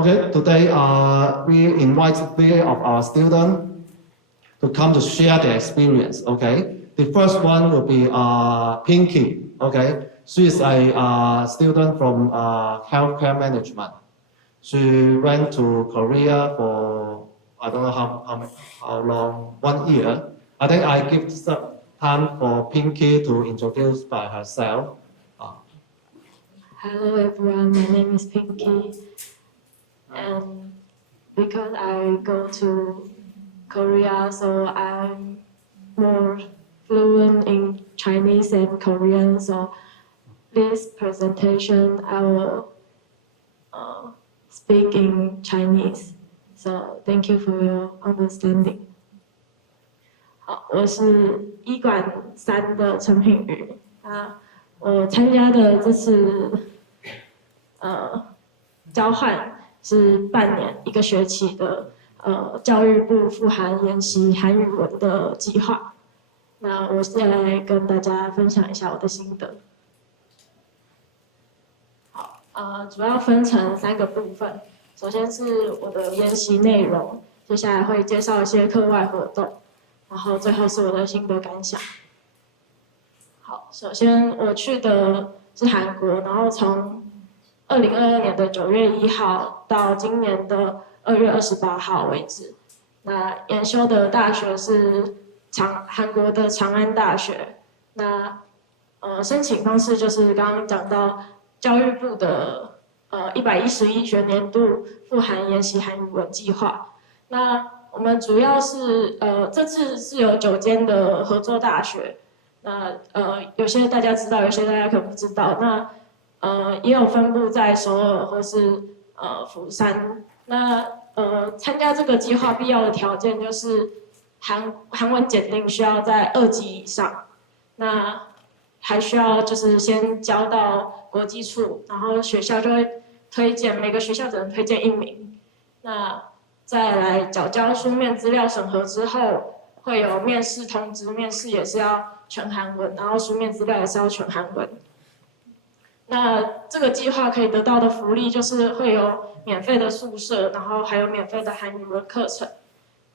Okay, today we invite 3 of our students to come to share their experience. Okay, the first one will be Pinky. Okay, she is a student from healthcare management. She went to Korea for I don't know how long, 1 year. I think I give some time for Pinky to introduce by herself. Hello everyone, my name is Pinky, and because I go to Korea, so I'm more fluent in Chinese and Korean. So this presentation I will speak in Chinese. So thank you for your understanding. 好，我是医管3的陈品伃啊，我参加的这次交换是半年1个学期的教育部富含研习韩语文的计划。那我现在来跟大家分享一下我的心得。好，主要分成3个部分。首先是我的研习内容，接下来会介绍一些课外活动，然后最后是我的心得感想。好，首先我去的是韩国，然后从2022年的9月1号到今年的2月28号为止。那研修的大学是韩国的长安大学。那申请方式就是刚刚讲到教育部的111学年度富含研习韩语文计划。那我们主要是这次是有9间的合作大学。那有些大家知道，有些大家可能不知道。那也有分布在首尔或是釜山。那参加这个计划必要的条件就是韩文检定需要在2级以上。那还需要就是先交到国际处，然后学校就会推荐，每个学校只能推荐1名。那再来缴交书面资料审核之后，会有面试通知，面试也是要全韩文，然后书面资料也是要全韩文。那这个计划可以得到的福利就是会有免费的宿舍，然后还有免费的韩语文课程。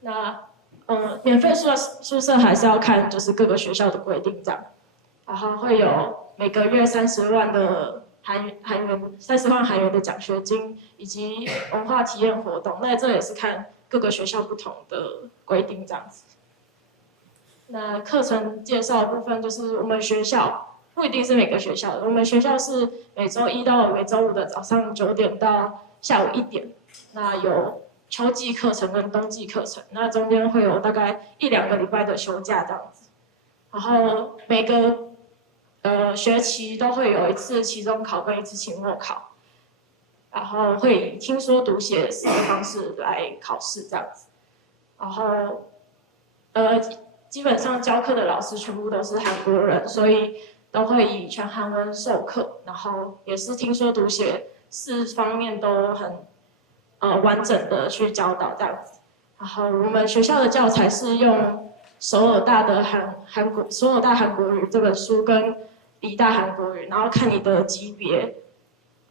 那免费宿舍还是要看就是各个学校的规定这样。然后会有每个月30万的30万韩元的奖学金，以及文化体验活动。那这也是看各个学校不同的规定这样子。那课程介绍的部分就是我们学校不一定是每个学校的，我们学校是每周1到每周5的早上9点到下午1点。那有秋季课程跟冬季课程，那中间会有大概1-2个礼拜的休假这样子。然后每个学期都会有1次期中考跟1次期末考，然后会以听说读写4个方式来考试这样子。然后基本上教课的老师全部都是韩国人，所以都会以全韩文授课，然后也是听说读写4方面都很完整的去教导这样子。然后我们学校的教材是用首尔大韩国语这本书跟梨大韩国语，然后看你的级别。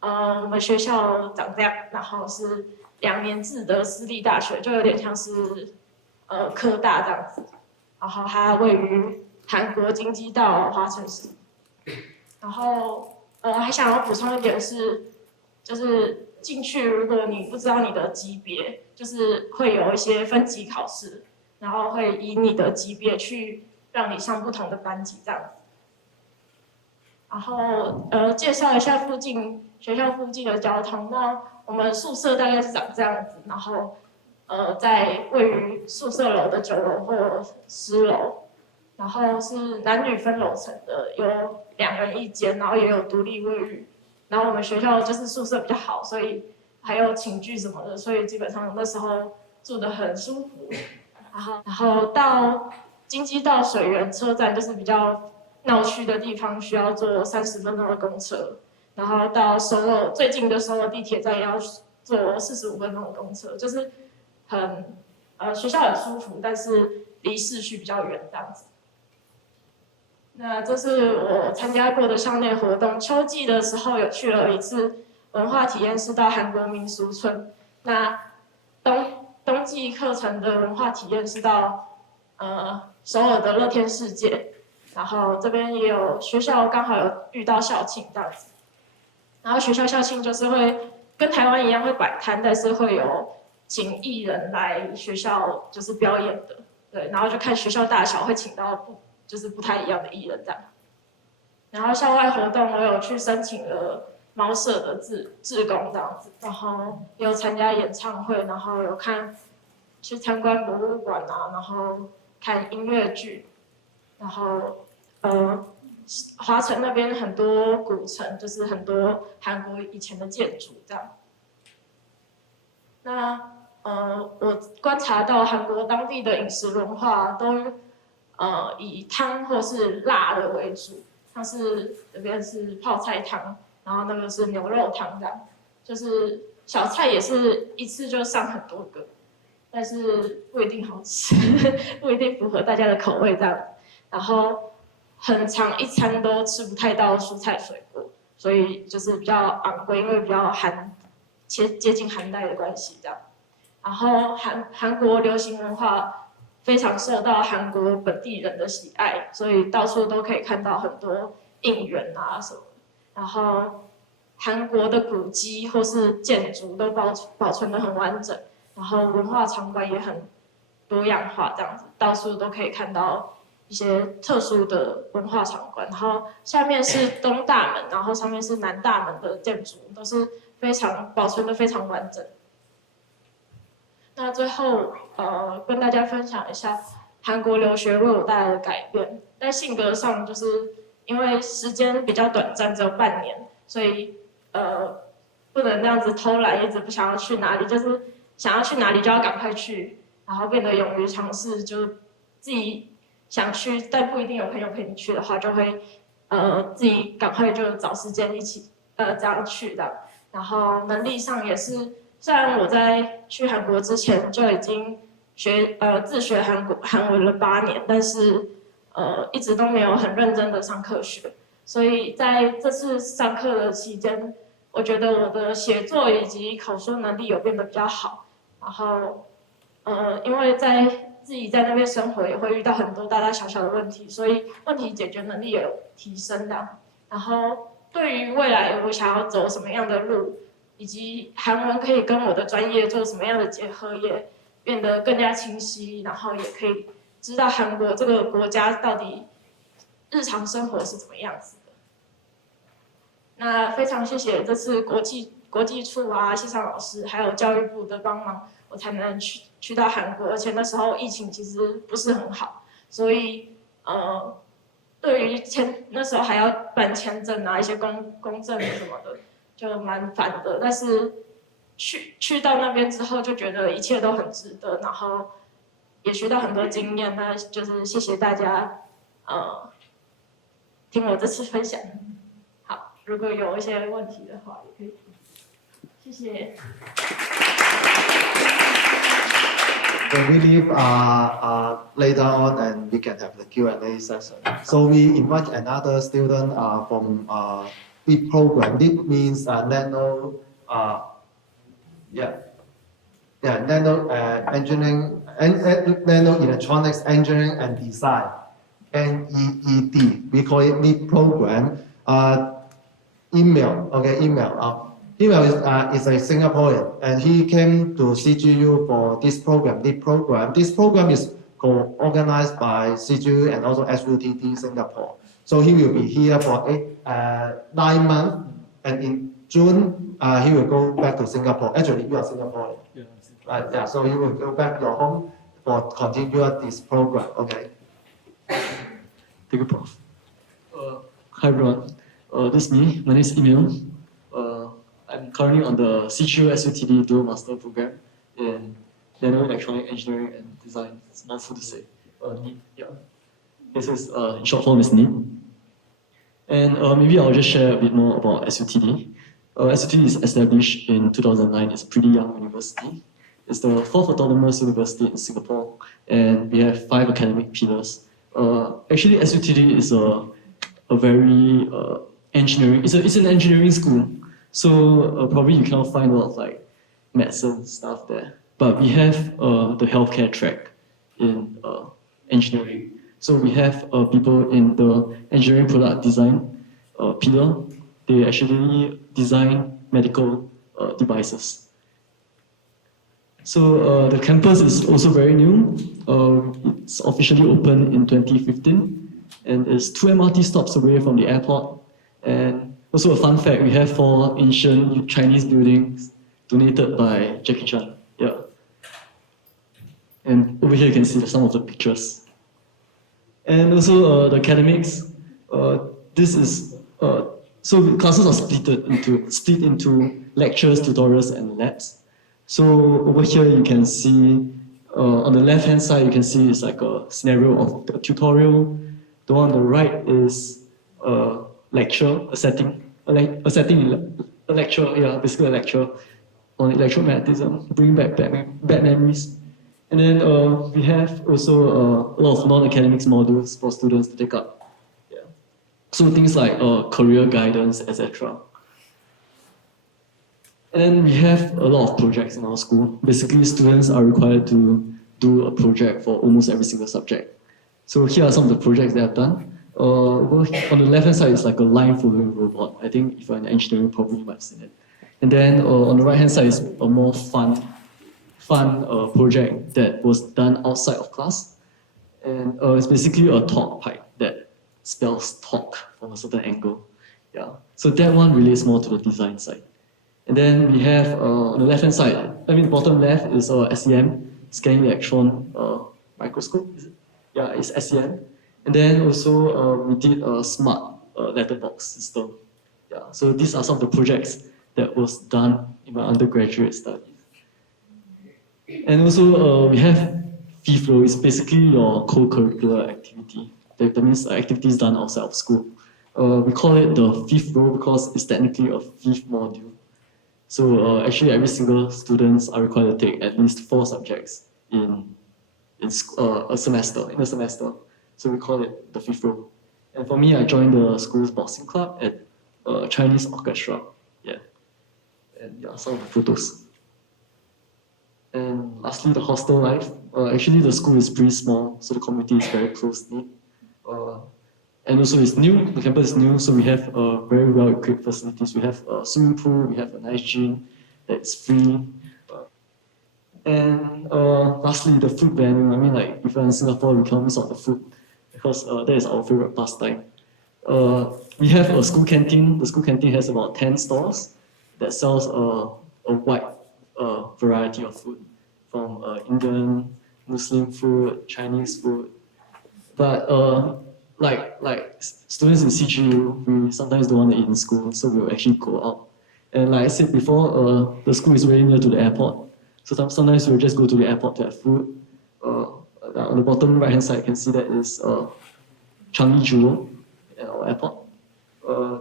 我们学校长这样，然后是2年制的私立大学，就有点像是科大这样子。然后它位于韩国京畿道花城市。然后还想要补充一点是，就是进去如果你不知道你的级别，就是会有一些分级考试，然后会以你的级别去让你上不同的班级这样子。然后介绍一下学校附近的交通。那我们宿舍大概是长这样子，然后在位于宿舍楼的9楼或10楼，然后是男女分楼层的，有2人1间，然后也有独立卫浴。然后我们学校就是宿舍比较好，所以还有寝具什么的，所以基本上那时候住得很舒服。然后到京畿道水源车站就是比较闹区的地方，需要坐30分钟的公车。然后到最近的首尔地铁站也要坐45分钟的公车，就是学校很舒服，但是离市区比较远这样子。那这是我参加过的校内活动。秋季的时候有去了1次文化体验室到韩国民俗村。那冬季课程的文化体验是到首尔的乐天世界，然后这边也有学校刚好有遇到校庆这样子，然后学校校庆就是会跟台湾一样会摆摊，但是会有请艺人来学校就是表演的，对，然后就看学校大小会请到不太一样的艺人这样。然后校外活动我有去申请了猫舍的志工这样子，然后也有参加演唱会，然后有去参观博物馆啊，然后看音乐剧，然后华城那边很多古城，就是很多韩国以前的建筑这样。那我观察到韩国当地的饮食文化都以汤或是辣的为主，像是这边是泡菜汤，然后那个是牛肉汤这样，就是小菜也是一次就上很多个，但是不一定好吃，不一定符合大家的口味这样，然后很长一餐都吃不太到蔬菜水果，所以就是比较昂贵，因为比较接近寒带的关系这样。然后韩国流行文化非常受到韩国本地人的喜爱，所以到处都可以看到很多应援啊什么。然后韩国的古迹或是建筑都保存得很完整，然后文化场馆也很多样化，这样子到处都可以看到一些特殊的文化场馆。然后下面是东大门，然后上面是南大门的建筑，都是保存得非常完整。那最后跟大家分享一下韩国留学为我带来的改变。在性格上，就是因为时间比较短暂，只有半年，所以不能那样子偷懒，一直不想要去哪里，就是想要去哪里就要赶快去，然后变得勇于尝试，就自己想去，但不一定有朋友陪你去的话，就会自己赶快就找时间一起这样去的。然后能力上也是。虽然我在去韩国之前就已经自学韩文了8年，但是一直都没有很认真的上课学，所以在这次上课的期间，我觉得我的写作以及口说能力有变得比较好。然后因为自己在那边生活也会遇到很多大大小小的问题，所以问题解决能力也有提升的。然后对于未来我想要走什么样的路，以及韩文可以跟我的专业做什么样的结合，也变得更加清晰，然后也可以知道韩国这个国家到底日常生活是怎么样子的。那非常谢谢这次国际处啊、系上老师还有教育部的帮忙，我才能去到韩国，而且那时候疫情其实不是很好，所以对于那时候还要办签证啊、一些公证什么的。就蛮烦的，但是去到那边之后，就觉得一切都很值得，然后也学到很多经验。那就是谢谢大家，听我这次分享。好，如果有一些问题的话，也可以。谢谢。So we leave later on, and we can have the Q&A session. So we invite another student from DEEP program. DEEP means nano engineering, nano electronics engineering and design. NEED. We call it DEEP program. Email. Email is a Singaporean, and he came to CGU for this program. This program is co-organized by CGU and also SUTD Singapore. So he will be here for 9 months, and in June he will go back to Singapore. Actually, you are Singaporean. Yeah. Yeah. So he will go back to your home for continue this program. Okay. Thank you, Prof. Hi everyone. This is me. My name is Emil. I'm currently on the CGU SUTD Dual Master Program in Nano Electronic Engineering and Design. It's a mouthful to say. Yeah. This is in short form is NEED. And maybe I'll just share a bit more about SUTD. SUTD is established in 2009. It's a pretty young university. It's the 4th autonomous university in Singapore, and we have 5 academic pillars. Actually, SUTD is a very engineering. It's an engineering school. So probably you cannot find a lot of medicine stuff there. But we have the healthcare track in engineering. So we have people in the engineering product design pillar. They actually design medical devices. So the campus is also very new. It's officially opened in 2015, and it's 2 MRT stops away from the airport. And also a fun fact, we have 4 ancient Chinese buildings donated by Jackie Chan. Yeah. And over here you can see some of the pictures. And also the academics. This is so classes are split into lectures, tutorials, and labs. So over here you can see on the left-hand side you can see it's like a scenario of the tutorial. The one on the right is a lecture, a lecture, yeah, basically a lecture on electromagnetism, bring back bad memories. And then we have also a lot of non-academic modules for students to take up. Yeah. So things like career guidance, etc. And then we have a lot of projects in our school. Basically, students are required to do a project for almost every single subject. So here are some of the projects that I've done. On the left-hand side is like a line-following robot. I think if you're in engineering, probably you might have seen it. And then on the right-hand side is a more fun project that was done outside of class. And it's basically a talk pipe that spells talk from a certain angle. Yeah. So that one relates more to the design side. And then we have on the left-hand side, bottom left is SEM, scanning electron microscope. Is it? Yeah, it's SEM. And then also we did a smart letterbox system. Yeah, so these are some of the projects that was done in my undergraduate studies. And also we have fifth row. It's basically your co-curricular activity. That means activities done outside of school. We call it the fifth row because it's technically a 5th module. So actually every single students are required to take at least 4 subjects in a semester. So we call it the 5th row. And for me, I joined the school's boxing club at Chinese orchestra. Yeah. And yeah, some of the photos. And lastly, the hostel life. Actually, the school is pretty small, so the community is very close-knit. And also it's new, the campus is new, so we have very well-equipped facilities. We have a swimming pool, we have a nice gym that's free. And lastly, the food venue. If you're in Singapore, we can't miss out the food because that is our favorite pastime. We have a school canteen. The school canteen has about 10 stores that sells a wide variety of food, from Indian, Muslim food, Chinese food. But like students in CGU, we sometimes don't want to eat in school, so we'll actually go out. And like I said before, the school is very near to the airport, so sometimes we'll just go to the airport to have food. On the bottom right-hand side, you can see that is Changi Jewel at our airport.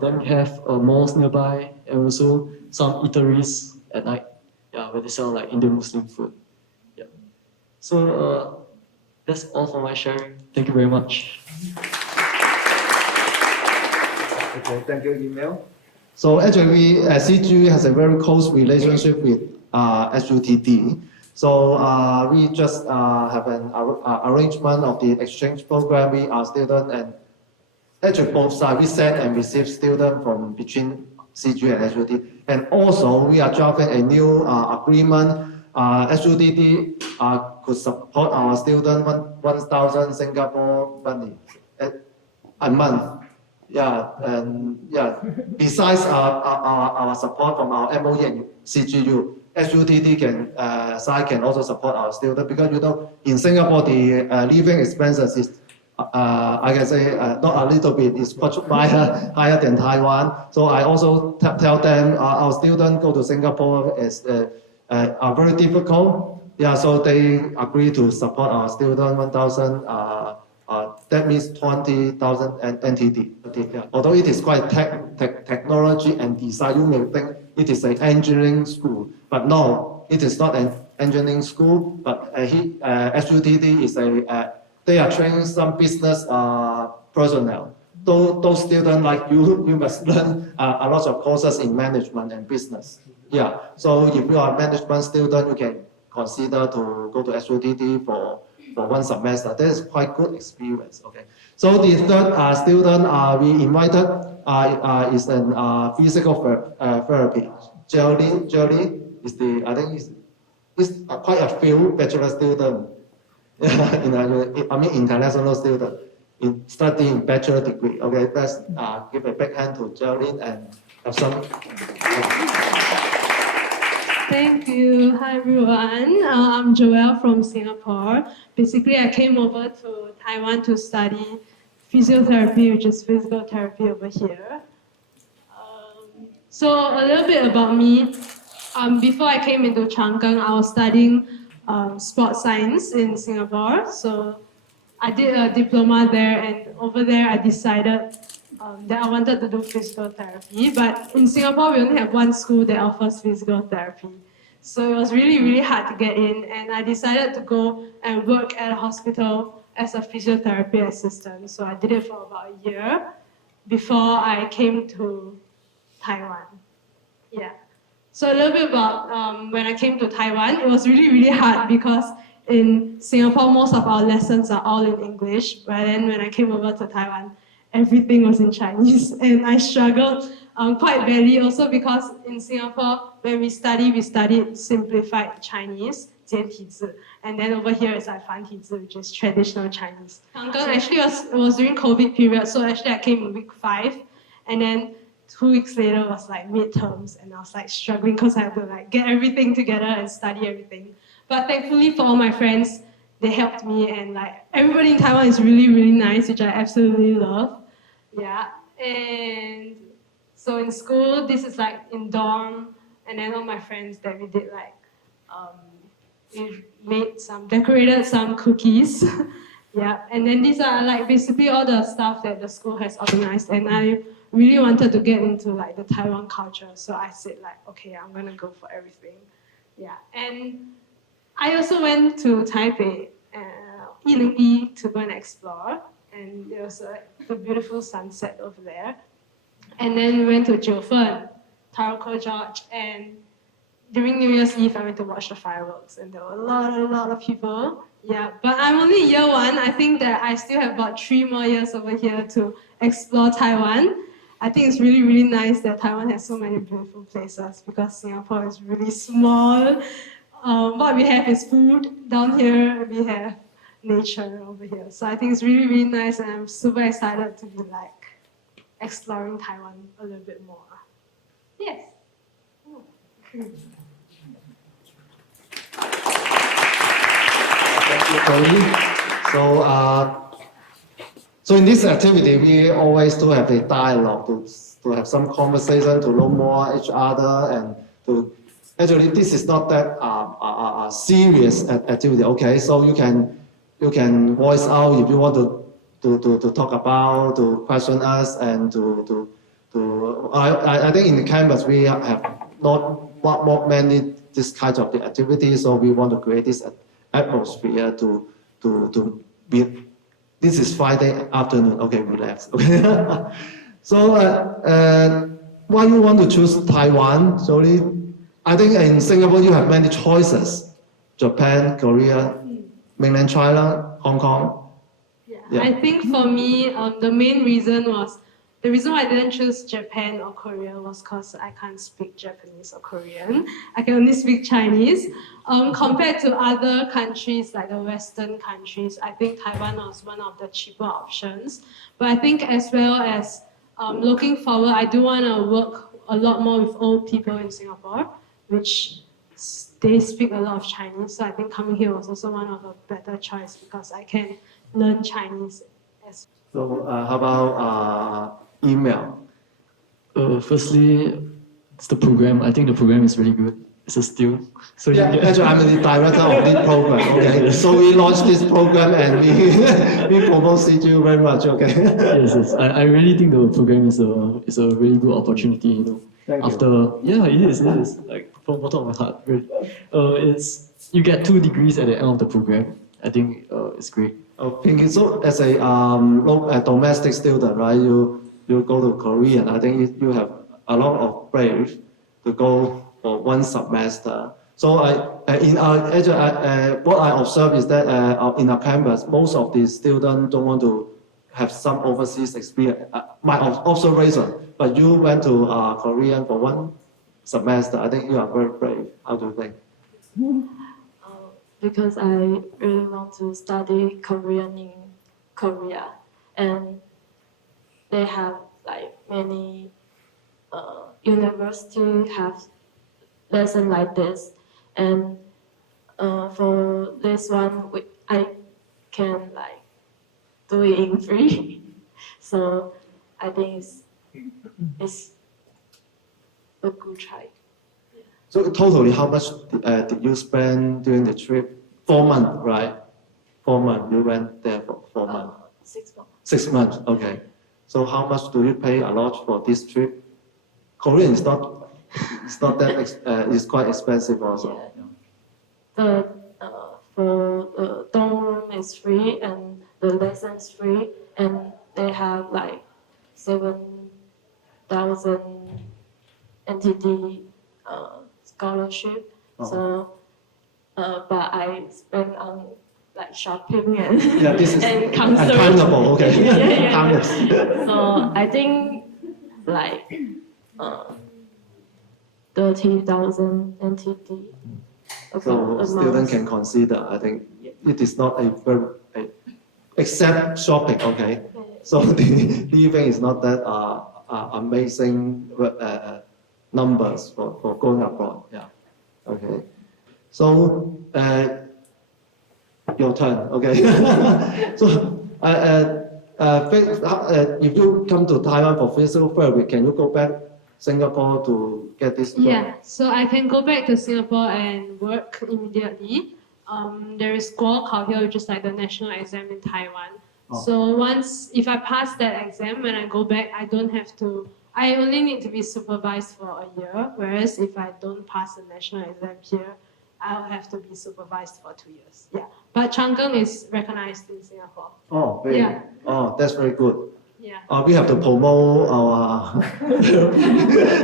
Then we have malls nearby, and also some eateries at night, yeah, where they sell like Indian Muslim food. Yeah. So that's all for my sharing. Thank you very much. Okay, thank you, Emil. So actually, CGU has a very close relationship with SUTD. So we just have an arrangement of the exchange program. We are students, and actually both sides, we send and receive students from between CGU and SUTD. And also, we are drafting a new agreement. SUTD could support our students 1,000 Singapore money a month. Yeah, and yeah. Besides our support from our MOE and CGU, SUTD can also support our students, because in Singapore the living expenses is I can say not a little bit, is much higher than Taiwan. So I also tell them our students go to Singapore are very difficult. Yeah, so they agree to support our students 1,000. That means 20,000 NTD. Although it is quite technology and design, you may think it is an engineering school, but no, it is not an engineering school. But SUTD is they are training some business personnel. Those students like you must learn a lot of courses in management and business. Yeah, so if you are a management student, you can consider to go to SUTD for one semester. That is quite good experience. Okay. So the third student we invited is in physical therapy. Jelly is I think is quite a few bachelor student. International student in studying bachelor degree. Okay, let's give a big hand to Geraldine and have some. Thank you. Hi everyone. I'm Joelle from Singapore. Basically, I came over to Taiwan to study physiotherapy, which is physical therapy over here. So a little bit about me. Before I came into Chang Gung, I was studying sports science in Singapore. So I did a diploma there, and over there I decided that I wanted to do physical therapy. But in Singapore, we only have one school that offers physical therapy. So it was really, really hard to get in, and I decided to go and work at a hospital as a physiotherapy assistant. So I did it for about a year before I came to Taiwan. Yeah. So a little bit about when I came to Taiwan, it was really, really hard because in Singapore, most of our lessons are all in English, but then when I came over to Taiwan, everything was in Chinese, and I struggled quite badly also because in Singapore, when we studied simplified Chinese, 简体字, and then over here it's like 繁体字, which is traditional Chinese. Actually, it was during COVID period, so actually I came in week 5, and then 2 weeks later was like midterms, and I was like struggling because I had to like get everything together and study everything. But thankfully for all my friends, they helped me, and like everybody in Taiwan is really, really nice, which I absolutely love. Yeah, and so in school, this is like in dorm, and then all my friends that we did like, we decorated some cookies. Yeah, and then these are like basically all the stuff that the school has organized, and I really wanted to get into like the Taiwan culture, so I said like, okay, I'm gonna go for everything. Yeah, and I also went to Taipei, 101, to go and explore, and there was a beautiful sunset over there. And then we went to Jiufen, Taroko Gorge, and during New Year's Eve, I went to watch the fireworks, and there were a lot of people. Yeah, but I'm only year 1. I think that I still have about 3 more years over here to explore Taiwan. I think it's really, really nice that Taiwan has so many beautiful places because Singapore is really small. What we have is food down here, we have nature over here. So I think it's really, really nice, and I'm super excited to be like exploring Taiwan a little bit more. Yes. Thank you, Chloe. So in this activity, we always do have a dialogue to have some conversation, to know more each other, and to actually this is not that serious activity. Okay, so you can voice out if you want to talk about, to question us, and I think in the campus we have not many this kind of the activities, so we want to create this atmosphere to be. This is Friday afternoon. Okay, relax. Okay. So why you want to choose Taiwan? Sorry, I think in Singapore you have many choices: Japan, Korea, mainland China, Hong Kong. Yeah. I think for me, the reason why I didn't choose Japan or Korea was because I can't speak Japanese or Korean. I can only speak Chinese. Compared to other countries, like the Western countries, I think Taiwan was one of the cheaper options. But I think as well as looking forward, I do want to work a lot more with old people in Singapore, which they speak a lot of Chinese. So I think coming here was also one of a better choice because I can learn Chinese as well. So how about email? Firstly, it's the program. I think the program is really good. It's a steal. So Yeah, actually, I'm the director of this program. Okay, so we launched this program and we promote CGU very much. Okay. yes. I really think the program is a really good opportunity. You know, Thank you. Yeah, it is. Like from the bottom of my heart, really. You get 2 degrees at the end of the program. I think it's great. Okay, so as a domestic student, right? You go to Korea, and I think you have a lot of brave to go for one semester. So what I observe is that in our campus, most of the students don't want to have some overseas experience. My observation, but you went to Korea for one semester. I think you are very brave. How do you think? Because I really want to study Korean in Korea, and they have like many universities have lesson like this, and for this one I can like do it in free. So I think it's a good try. So totally, how much did you spend during the trip? 4 months, right? 4 months. You went there for 4 months. 6 months. 6 months. Okay. So how much do you pay a lot for this trip? Korean is not. It's not that. It's quite expensive also. Yeah. For the dorm room is free and the lesson is free, and they have like 7,000 NTD scholarship. So, but I spend on like shopping and This is and concert. accountable. Okay. Harmless. So I think like 30,000 NTD. So students can consider. I think it is not a very except shopping. Okay. So the living is not that amazing numbers for going abroad. Yeah. Okay. So your turn. Okay. So if you come to Taiwan for physical therapy, can you go back Singapore to get this job? Yeah, so I can go back to Singapore and work immediately. There is 国考 here, which is like the national exam in Taiwan. So if I pass that exam, when I go back, I only need to be supervised for a year. Whereas if I don't pass the national exam here, I'll have to be supervised for 2 years. Yeah, but Chang Gung is recognized in Singapore. Oh, very. Yeah. Oh, that's very good. Yeah. We have to promote our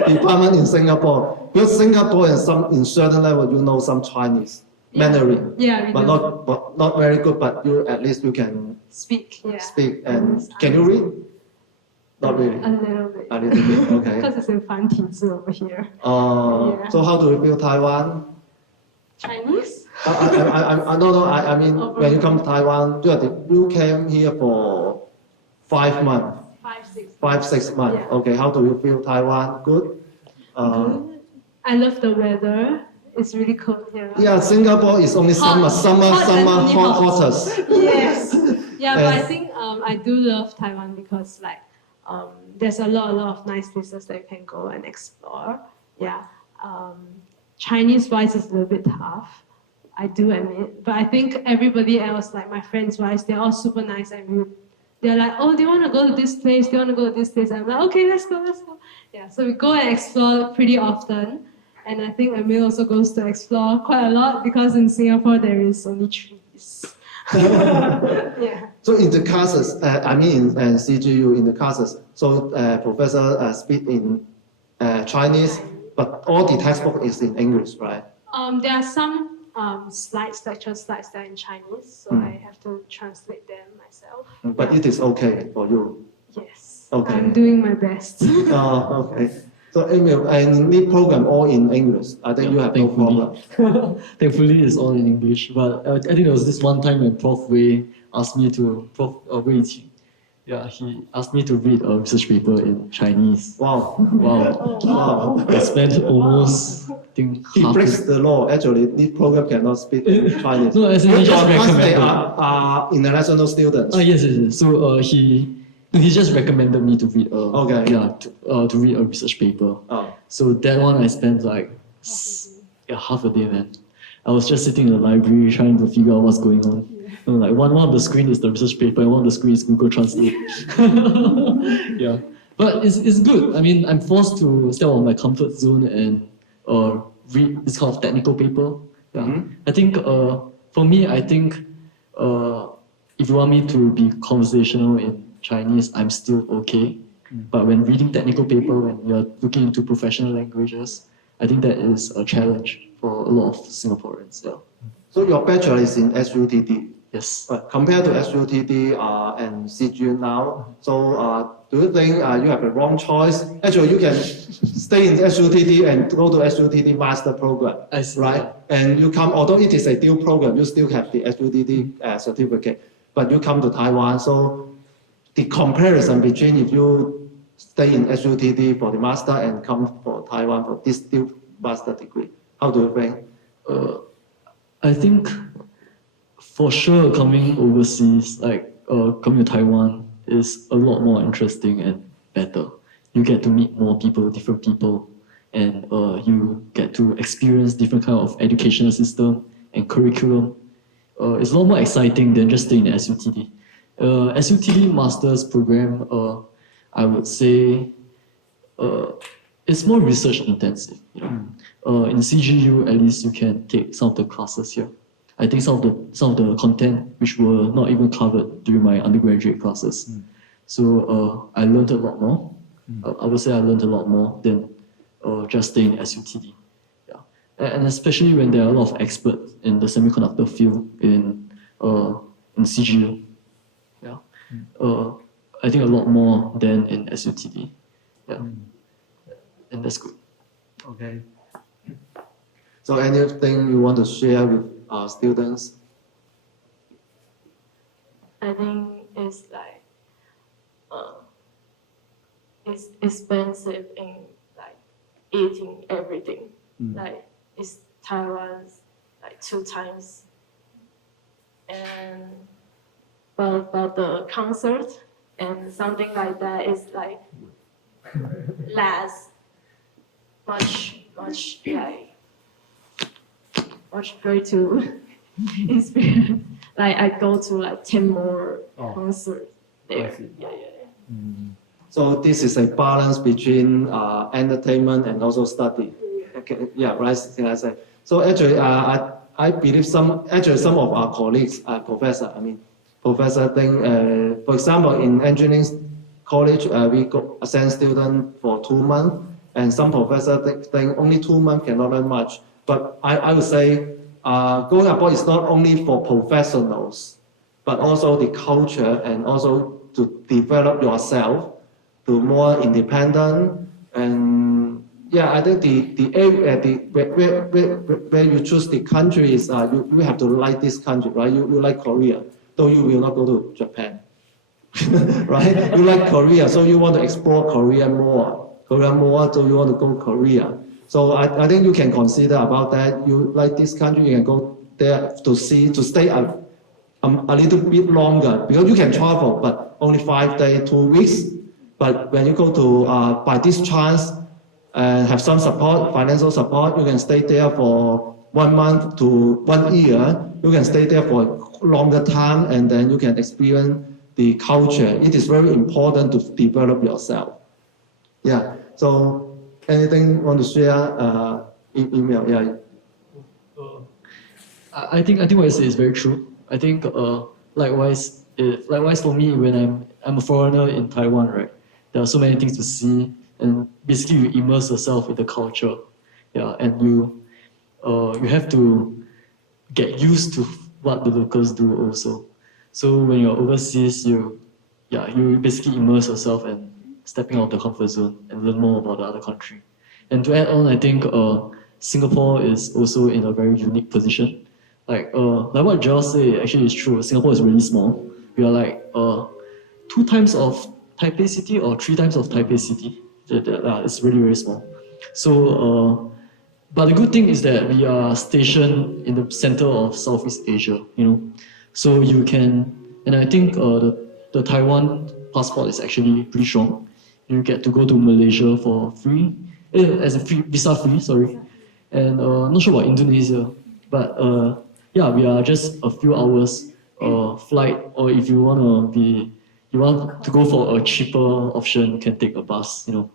department in Singapore. Because Singapore in certain level, you know some Chinese, Mandarin, Yeah, but not very good. But at least you can speak. Yeah. speak. And can you read? Not really. A little bit. A little bit. Okay. Because it's in 繁体字 over here. Yeah. So how do you feel Taiwan? Chinese? I mean, when you come to Taiwan, you came here for 5 months. 5, 6 5, 6 months. Yeah. Okay, how do you feel Taiwan? Good? Good. I love the weather. It's really cold here. Yeah, Singapore is only Hot. hottest. Yes. Yeah, but I And- think I do love Taiwan because like there's a lot of nice places that you can go and explore. Yeah. Chinese wise is a little bit tough, I do admit. But I think everybody else, like my friends wise, they're all super nice and they're like, oh, do you want to go to this place? Do you want to go to this place? I'm like, okay, let's go. Yeah, so we go and explore pretty often. And I think Emil also goes to explore quite a lot because in Singapore there is only trees. Yeah. So in the classes, in CGU, in the classes, so professor speak in Chinese, but all the textbook is in English, right? There are some lecture slides that are in Chinese, so I have to translate them myself. But it is okay for you. Yes. Okay. I'm doing my best. Okay. So Emil, and the program all in English. I think you have no problem. Thankfully, it's all in English. But I think there was this one time when Prof. Wei asked me to, Wei Qing, yeah, he asked me to read a research paper in Chinese. Wow. Wow. I spent almost, I think, He half breaks the law. Actually, this program cannot speak Chinese. No, as in he just Because they recommended. are international students. Yes. So he just recommended me to read to read a research paper. Oh. So that one I spent like half a day, man. I was just sitting in the library trying to figure out what's going on. You know, like one of the screen is the research paper and one of the screen is Google Translate. Yeah, but it's good. I mean, I'm forced to step out of my comfort zone and read this kind of technical paper. Yeah, I think for me, I think if you want me to be conversational in Chinese, I'm still okay. But when reading technical paper, when you're looking into professional languages, I think that is a challenge for a lot of Singaporeans. Yeah. So your bachelor is in SUTD. Yes. Compared to SUTD and CGU now, so do you think you have a wrong choice? Actually, you can stay in SUTD and go to SUTD master program, I see. right? And you come, although it is a dual program, you still have the SUTD certificate, but you come to Taiwan. So the comparison between if you stay in SUTD for the master and come for Taiwan for this dual master degree, how do you think? I think for sure coming overseas, like coming to Taiwan, is a lot more interesting and better. You get to meet more people, different people, and you get to experience different kind of educational system and curriculum. It's a lot more exciting than just staying in SUTD. SUTD master's program, I would say, it's more research intensive. You know? In CGU, at least you can take some of the classes here. I think some of the content which were not even covered during my undergraduate classes. So I learned a lot more. I would say I learned a lot more than just staying in SUTD. Yeah. And especially when there are a lot of experts in the semiconductor field in CGU. Yeah. I think a lot more than in SUTD. Yeah. And that's good. Okay. So anything you want to share with our students? I think it's like it's expensive in like eating everything. Like it's Taiwan's like 2 times. And but the concert and something like that is like last much like much great to experience. Like I go to like 10 more concerts there. Yeah. So this is a balance between entertainment and also study. Okay, yeah, right. Can I say? So actually, I believe some of our colleagues, professor think, for example, in engineering college, we send students for 2 months, and some professors think only 2 months cannot learn much. But I would say going abroad is not only for professionals, but also the culture and also to develop yourself to more independent. And yeah, I think where you choose the country is you have to like this country, right? You like Korea, though you will not go to Japan, right? You like Korea, so you want to explore Korea more, so you want to go Korea. So I think you can consider about that. You like this country, you can go there to stay a little bit longer, because you can travel, but only 5 days, 2 weeks. But when you go to, by this chance, have some support, financial support, you can stay there for 1 month to 1 year. You can stay there for a longer time, and then you can experience the culture. It is very important to develop yourself. Yeah, so anything you want to share? Email, yeah. I think what you say is very true. I think likewise for me, when I'm a foreigner in Taiwan, right? There are so many things to see, and basically you immerse yourself in the culture, yeah, and you have to get used to what the locals do also. So when you're overseas, you basically immerse yourself and stepping out of the comfort zone and learn more about the other country. And to add on, I think Singapore is also in a very unique position. Like what Joel said actually is true. Singapore is really small. We are like 2 times of Taipei City or 3 times of Taipei City. It's really, very small. So, but the good thing is that we are stationed in the center of Southeast Asia, you know. So you can, and I think the Taiwan passport is actually pretty strong. You get to go to Malaysia for free, as a visa free, sorry. And not sure about Indonesia, but yeah, we are just a few hours flight, or if you want to go for a cheaper option, you can take a bus, you know.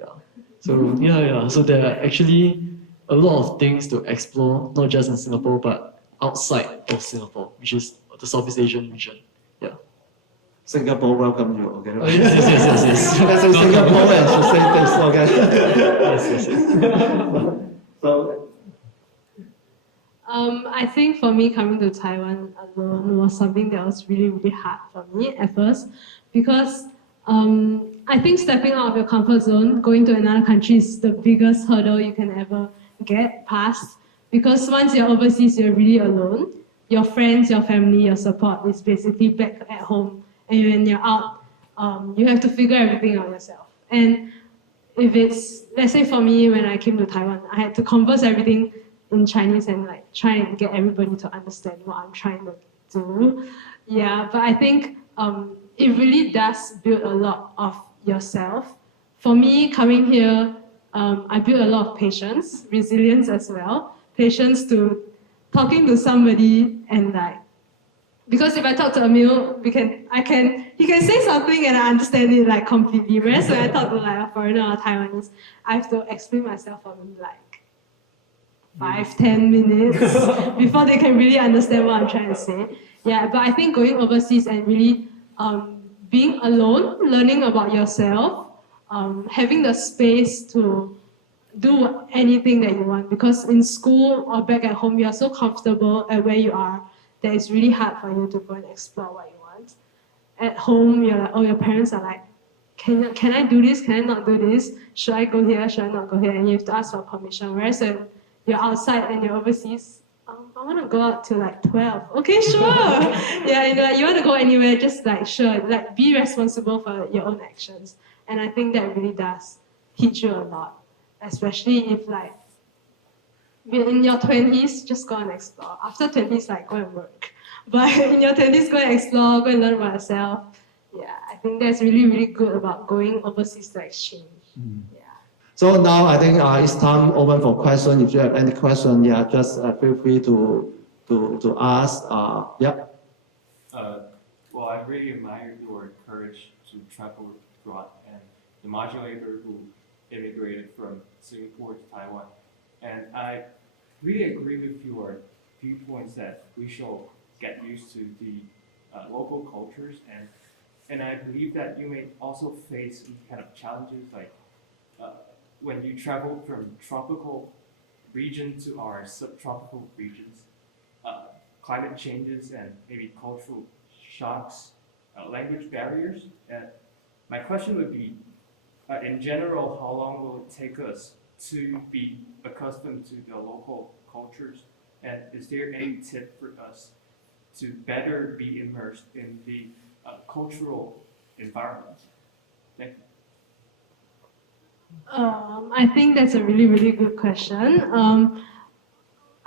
Yeah. So there are actually a lot of things to explore, not just in Singapore, but outside of Singapore, which is the Southeast Asian region. Yeah. Singapore welcome you, okay? Yes. Let's say Singapore and should say this, okay? Yes. I think for me, coming to Taiwan alone was something that was really, really hard for me at first, because I think stepping out of your comfort zone, going to another country is the biggest hurdle you can ever get past. Because once you're overseas, you're really alone. Your friends, your family, your support is basically back at home. And when you're out, you have to figure everything out yourself. And if it's, let's say for me, when I came to Taiwan, I had to converse everything in Chinese and like try and get everybody to understand what I'm trying to do. Yeah, but I think it really does build a lot of yourself. For me, coming here, I built a lot of patience, resilience as well. Patience to talking to somebody and like, because if I talk to Emil, he can say something and I understand it like completely. Whereas when I talk to like a foreigner or Taiwanese, I have to explain myself for maybe like 5-10 minutes before they can really understand what I'm trying to say. Yeah, but I think going overseas and really being alone, learning about yourself, having the space to do anything that you want, because in school or back at home, you are so comfortable at where you are that it's really hard for you to go and explore what you want. At home, you're like, oh, your parents are like, can I do this? Can I not do this? Should I go here? Should I not go here? And you have to ask for permission. Whereas when you're outside and you're overseas, I want to go out till like 12. Okay, sure. Yeah, you want to go anywhere, just like, sure, like be responsible for your own actions. And I think that really does teach you a lot. Especially if like, in your 20s, just go and explore. After 20s, like go and work. But in your 20s, go and explore, go and learn about yourself. Yeah, I think that's really, really good about going overseas to exchange. Yeah. So now I think it's time open for questions. If you have any question, yeah, just feel free to ask. Yeah. Well, I really admire your courage to travel abroad and the modulator who immigrated from Singapore to Taiwan. And I really agree with your viewpoints that we should get used to the local cultures, and I believe that you may also face some kind of challenges like when you travel from tropical region to our subtropical regions, climate changes and maybe cultural shocks, language barriers. And my question would be, in general, how long will it take us to be accustomed to the local cultures? And is there any tip for us to better be immersed in the cultural environment? Thank you. I think that's a really, really good question.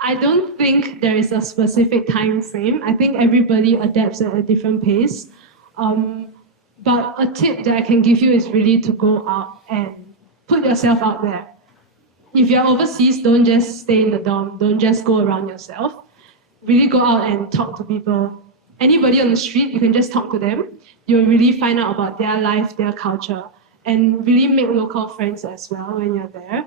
I don't think there is a specific time frame. I think everybody adapts at a different pace. But a tip that I can give you is really to go out and put yourself out there. If you're overseas, don't just stay in the dorm. Don't just go around yourself. Really go out and talk to people. Anybody on the street, you can just talk to them. You'll really find out about their life, their culture, and really make local friends as well when you're there.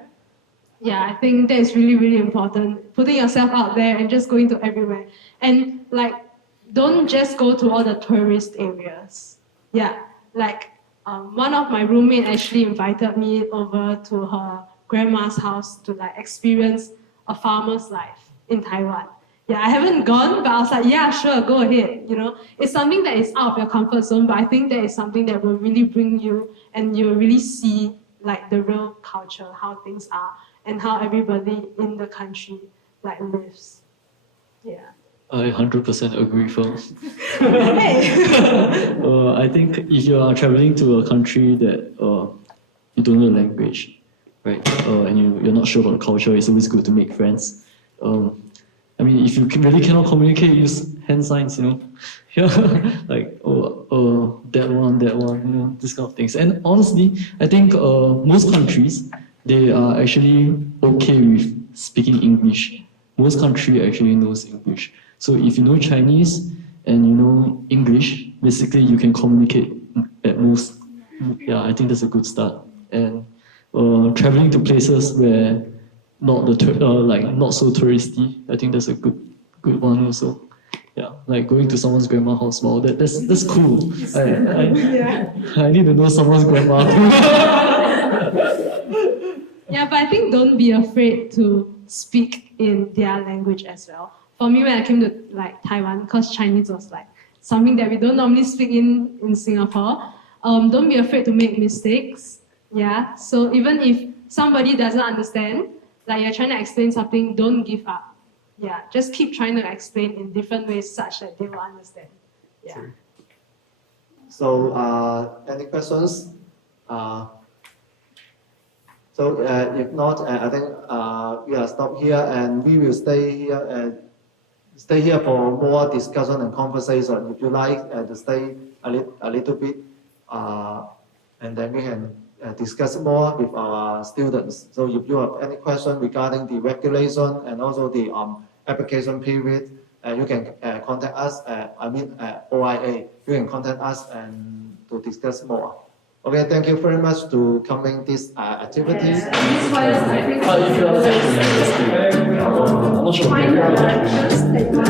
Yeah, I think that is really, really important. Putting yourself out there and just going to everywhere. And like, don't just go to all the tourist areas. Yeah, like one of my roommates actually invited me over to her grandma's house to like experience a farmer's life in Taiwan. Yeah, I haven't gone, but I was like, yeah, sure, go ahead. It's something that is out of your comfort zone, but I think that is something that will really bring you, and you'll really see like the real culture, how things are, and how everybody in the country like lives. Yeah. I 100% agree, Phil. Hey. I think if you are traveling to a country that you don't know the language, right, and you're not sure about the culture, it's always good to make friends. I mean, if you really cannot communicate, use hand signs, Yeah, like, that one, this kind of things. And honestly, I think most countries, they are actually okay with speaking English. Most countries actually knows English. So if you know Chinese and you know English, basically you can communicate at most. Yeah, I think that's a good start. And traveling to places where not so touristy, I think that's a good one also. Yeah, like going to someone's grandma's house. Wow, that's cool. I need to know someone's grandma. Yeah, but I think don't be afraid to speak in their language as well. For me, when I came to like Taiwan, because Chinese was like something that we don't normally speak in Singapore, don't be afraid to make mistakes. Yeah, so even if somebody doesn't understand, like you're trying to explain something, don't give up. Yeah, just keep trying to explain in different ways such that they will understand. Yeah. So, any questions? If not, I think we are stop here, and we will stay here for more discussion and conversation. If you like to stay a little bit, and then we can discuss more with our students. So if you have any question regarding the regulation and also the application period, you can contact us. OIA. You can contact us and to discuss more. Okay, thank you very much to coming this activity. If you are I'm not sure.